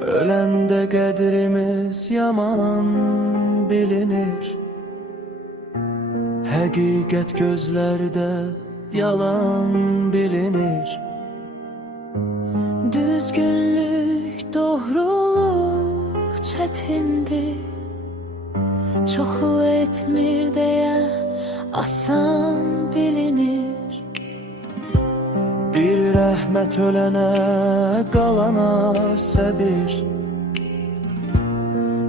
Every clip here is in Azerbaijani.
Ölende qədrimiz yaman bilinir. Həqiqət gözlərdə yalan bilinir. Düzgünlük, doğruluq çətindir. Çoxu etmir deyə asan bilinir. Bir rəhmət ölənə, qalana səbir.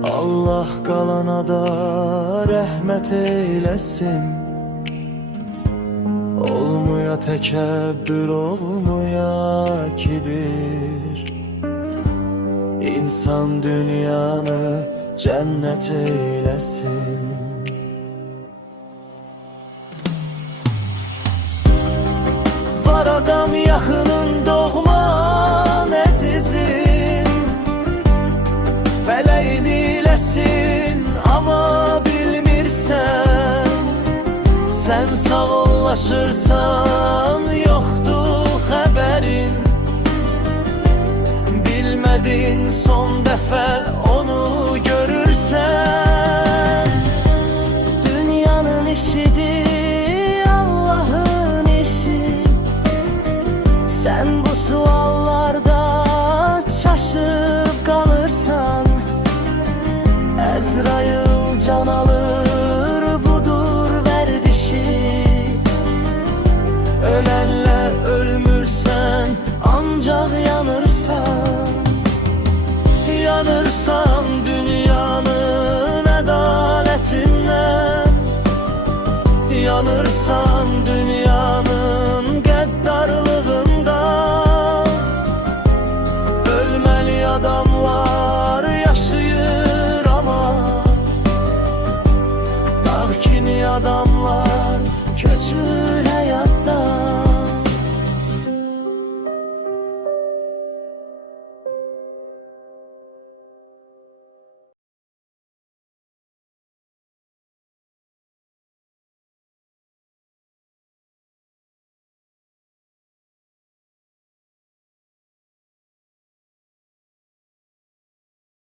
Allah qalana da rəhmət eyləsin. Olmuya təkəbbür, olmuya kibir. İnsan dünyanı cənnət eyləsin. Var adam yaxının doğman əzizin, fələyin iləsin, amma bilmirsən. Sən sağollaşırsan, yoxdur xəbərin. Bilmədin son dəfə onu görürsən. Dünyanın işidir Allah'ın işi. Sen bu suallarda çaşıp kalırsan, Əzrail can alır, budur verdişi. Ölənlə ölmürsən, Ancak yanırsan, yanırsan dünyanın ədaletindən. Yanırsan dünyanın qəddarlığından. Ölməli adamlar yaşayır ama dağ kimi adamlar köçür həyatdan.